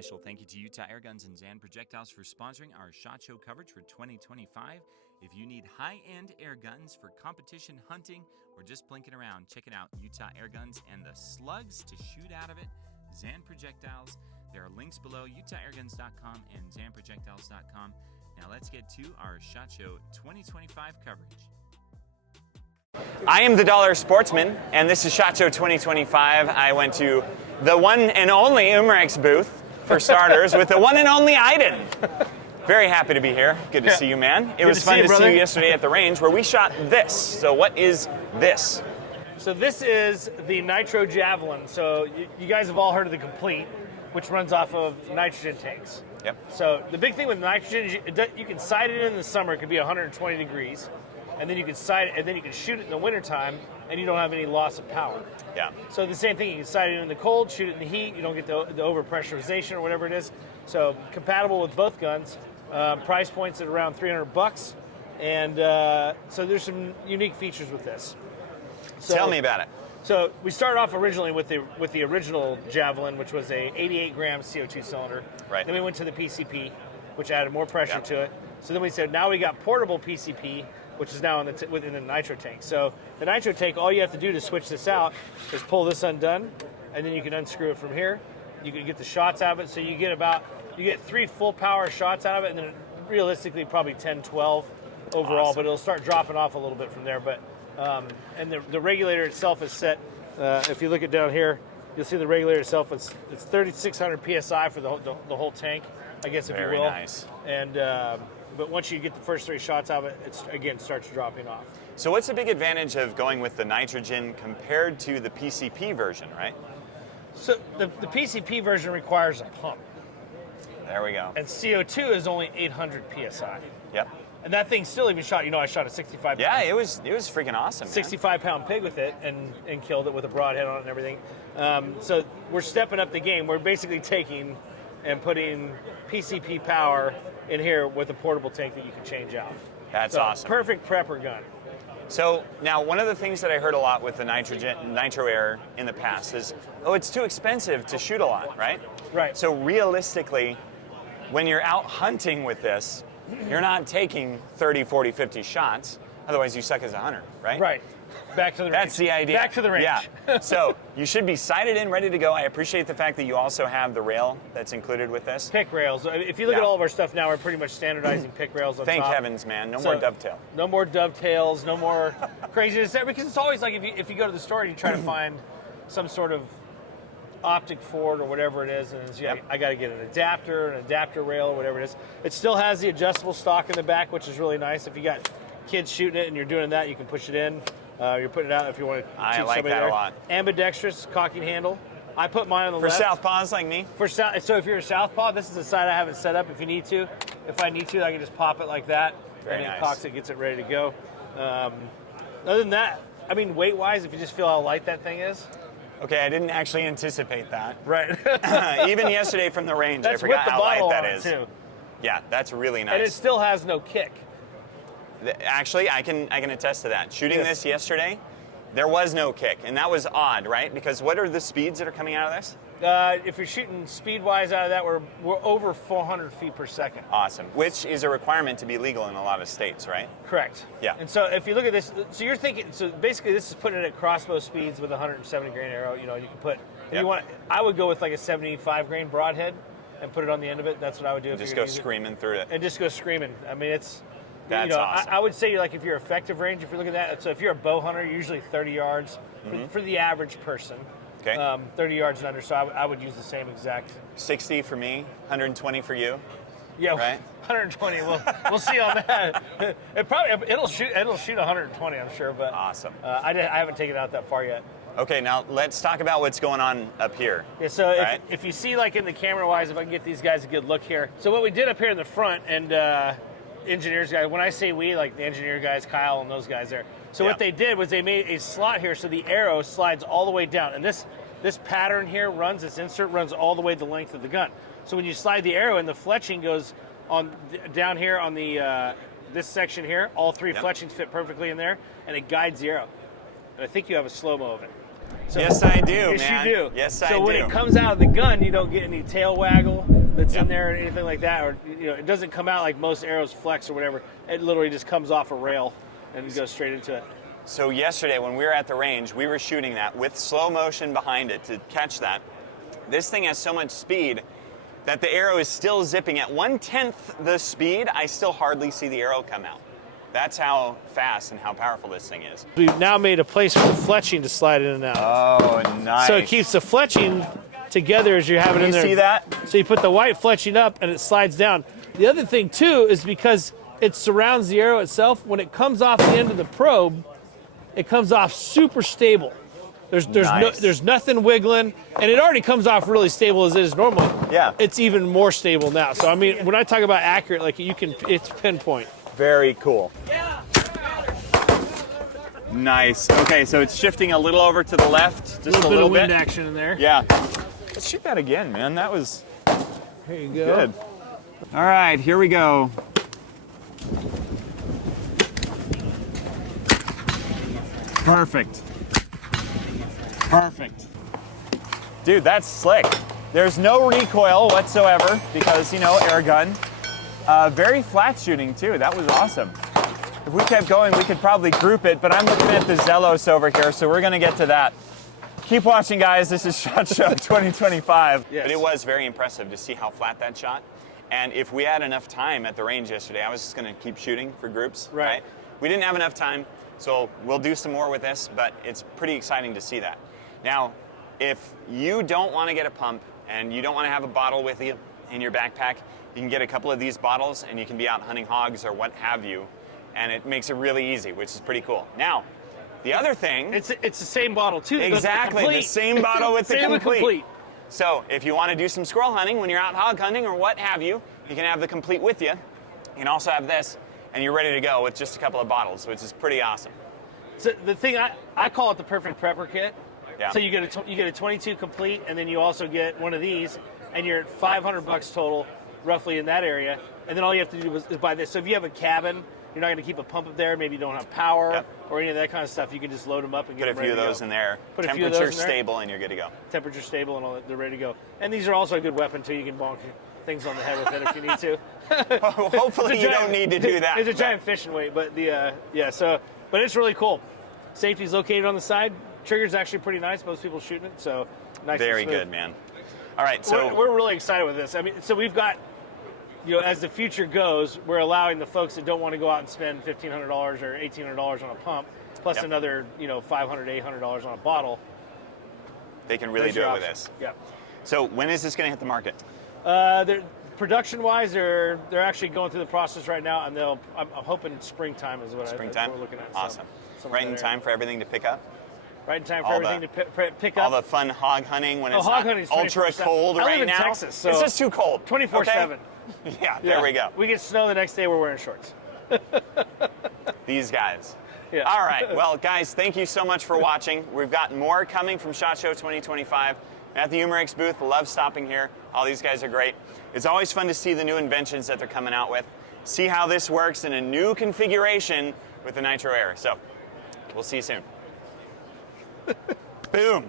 Special thank you to Utah Airguns and Zan Projectiles for sponsoring our SHOT Show coverage for 2025. If you need high-end air guns for competition hunting or just blinking around, check it out, Utah Airguns and the slugs to shoot out of it, Zan Projectiles. There are links below, UtahAirguns.com and ZanProjectiles.com. Now let's get to our SHOT Show 2025 coverage. I am the Dollar Sportsman, and this is SHOT Show 2025. I went to the one and only Umarex booth, for starters, with the one and only Iden. Very happy to be here. Good to see you, man. It was fun to see you yesterday at the range where we shot this. So what is this? So this is the Nitro Javelin. So you guys have all heard of the Complete, which runs off of nitrogen tanks. Yep. So the big thing with nitrogen is you can sight it in the summer. It could be 120 degrees. And then you can sight it, and then you can shoot it in the wintertime, and you don't have any loss of power. Yeah. So the same thing, you can sight it in the cold, shoot it in the heat, you don't get the overpressurization or whatever it is. So compatible with both guns. Price points at around $300, and so there's some unique features with this. So, tell me about it. So we started off originally with the original Javelin, which was a 88-gram CO2 cylinder. Right. Then we went to the PCP, which added more pressure to it. So then we said, now we got portable PCP, which is now within the Nitro tank. So the Nitro tank, all you have to do to switch this out is pull this undone, and then you can unscrew it from here. You can get the shots out of it, so you get 3 full power shots out of it, and then realistically probably 10, 12 overall, awesome. But it'll start dropping off a little bit from there. But and the regulator itself is set. If you look at down here, you'll see the regulator itself. It's 3,600 psi for the whole tank, I guess, if you will. Very nice. And but once you get the first 3 shots out of it, it again starts dropping off. So what's the big advantage of going with the nitrogen compared to the PCP version, right? So the PCP version requires a pump. There we go. And CO2 is only 800 psi. Yep. And that thing still even shot, I shot a 65 Yeah, it was freaking awesome, 65-pound pig with it and killed it with a broadhead on it and everything. So we're stepping up the game. We're basically taking and putting PCP power in here with a portable tank that you can change out. That's awesome. Perfect prepper gun. So now one of the things that I heard a lot with the Nitro Air in the past is, it's too expensive to shoot a lot, right? Right. So realistically, when you're out hunting with this, you're not taking 30, 40, 50 shots. Otherwise, you suck as a hunter, right? Right. Back to the range. That's the idea. Back to the range. Yeah. So you should be sighted in, ready to go. I appreciate the fact that you also have the rail that's included with this. Pick rails. If you look at all of our stuff now, we're pretty much standardizing pick rails on Thank top. heavens, man. No more dovetail. No more dovetails. No more craziness there. Because it's always like if you go to the store and you try to find some sort of optic for it or whatever it is, and it's, I got to get an adapter rail or whatever it is. It still has the adjustable stock in the back, which is really nice. If you got kids shooting it and you're doing that, you can push it in. You're putting it out if you want to teach somebody. I like that a lot. Ambidextrous cocking handle. I put mine on the left. For southpaws like me? So if you're a southpaw, this is the side I have it set up if you need to. If I need to, I can just pop it like that. Very nice. It cocks it, gets it ready to go. Other than that, weight-wise, if you just feel how light that thing is. Okay, I didn't actually anticipate that. Right. Even yesterday from the range, That's I forgot how light that is. Too. Yeah, that's really nice. And it still has no kick. Actually, I can attest to that. Shooting this yesterday, there was no kick, and that was odd, right? Because what are the speeds that are coming out of this? If you're shooting speed-wise out of that, we're over 400 feet per second. Awesome, which is a requirement to be legal in a lot of states, right? Correct. Yeah. And so if you look at this, so you're thinking, so basically this is putting it at crossbow speeds with a 170 grain arrow. You can put, I would go with like a 75 grain broadhead and put it on the end of it. That's what I would do. Just go screaming through it. And just go screaming. It's... That's awesome. I would say, like, if you're effective range, if you're looking at that, so if you're a bow hunter, usually 30 yards for the average person. Okay. 30 yards and under, so I would use the same exact. 60 for me, 120 for you. Yeah, right? 120. We'll see on that. It'll shoot 120, I'm sure, but awesome. I haven't taken it out that far yet. Okay, now let's talk about what's going on up here. Yeah, so if you see, like, in the camera-wise, if I can get these guys a good look here. So what we did up here in the front, and engineers guys, when I say we, like the engineer guys, Kyle and those guys there. So what they did was they made a slot here so the arrow slides all the way down. And this pattern here this insert runs all the way the length of the gun. So when you slide the arrow in, the fletching goes on down here on the this section here. All 3 fletchings fit perfectly in there, and it guides the arrow. And I think you have a slow-mo of it. So, yes, I do, yes, man. you do. Yes, I So do. when it comes out of the gun, you don't get any tail waggle that's in there or anything like that, or it doesn't come out like most arrows flex or whatever. It literally just comes off a rail and it goes straight into it. So yesterday when we were at the range, we were shooting that with slow motion behind it to catch that. This thing has so much speed that the arrow is still zipping at 1/10 the speed. I still hardly see the arrow come out. That's how fast and how powerful this thing is. We've now made a place for the fletching to slide in and out. Oh, nice. So it keeps the fletching together as you have it in there. You see that? So you put the white fletching up and it slides down. The other thing too is because it surrounds the arrow itself, when it comes off the end of the probe, it comes off super stable. There's nothing wiggling, and it already comes off really stable as it is normally. Yeah. It's even more stable now. So I mean, when I talk about accurate, like it's pinpoint. Very cool. Nice. Okay, so it's shifting a little over to the left, just a little bit of wind bit. action in there. Yeah. Let's shoot that again, man. That was Here you go. good. All right, here we go. Perfect. Perfect. Dude, that's slick. There's no recoil whatsoever because, air gun. Very flat shooting too. That was awesome. If we kept going, we could probably group it, but I'm looking at the Zelos over here, so we're going to get to that. Keep watching, guys. This is SHOT Show 2025. Yes. But it was very impressive to see how flat that shot. And if we had enough time at the range yesterday, I was just going to keep shooting for groups. Right. We didn't have enough time, so we'll do some more with this, but it's pretty exciting to see that. Now, if you don't want to get a pump and you don't want to have a bottle with you in your backpack, you can get a couple of these bottles and you can be out hunting hogs or what have you, and it makes it really easy, which is pretty cool. Now, the other thing... It's the same bottle too. Exactly, the same bottle with the Same with complete. So if you want to do some squirrel hunting when you're out hog hunting or what have you, you can have the complete with you. You can also have this, and you're ready to go with just a couple of bottles, which is pretty awesome. So the thing I call it the perfect prepper kit. Yeah. So you get a 22 complete, and then you also get one of these, and you're at $500 total, roughly in that area. And then all you have to do is buy this. So if you have a cabin, you're not going to keep a pump up there. Maybe you don't have power or any of that kind of stuff. You can just load them up and get them ready to go. Put a few of those in there. Put a few of those Temperature in there. stable, and you're good to go. Temperature stable and all that. They're ready to go. And these are also a good weapon too. You can bonk things on the head with it if you need to. Hopefully you don't need to do that. It's a giant fishing weight, but but it's really cool. Safety's located on the side. Trigger's actually pretty nice. Most people shooting it, so nice. Very and smooth. good, man. All right, so we're really excited with this. I mean, so we've got, as the future goes, we're allowing the folks that don't want to go out and spend $1,500 or $1,800 on a pump, plus another, $500, $800 on a bottle. they can really do it with this. Yeah. So when is this going to hit the market? Production-wise, they're actually going through the process right now, and I'm hoping springtime is what Springtime? we're looking at. Awesome. So, Right in time for everything to pick up? Right in time for all everything to pick up. All the fun hog hunting when it's hog not hunting's ultra 24/7. cold I live right in now. Texas, so it's just too cold. 24/7. Okay? Yeah, there we go. We get snow the next day, we're wearing shorts. These guys. Yeah. All right. Well, guys, thank you so much for watching. We've got more coming from SHOT Show 2025 at the Umarex booth. Love stopping here. All these guys are great. It's always fun to see the new inventions that they're coming out with. See how this works in a new configuration with the Nitro Air. So, we'll see you soon. Boom.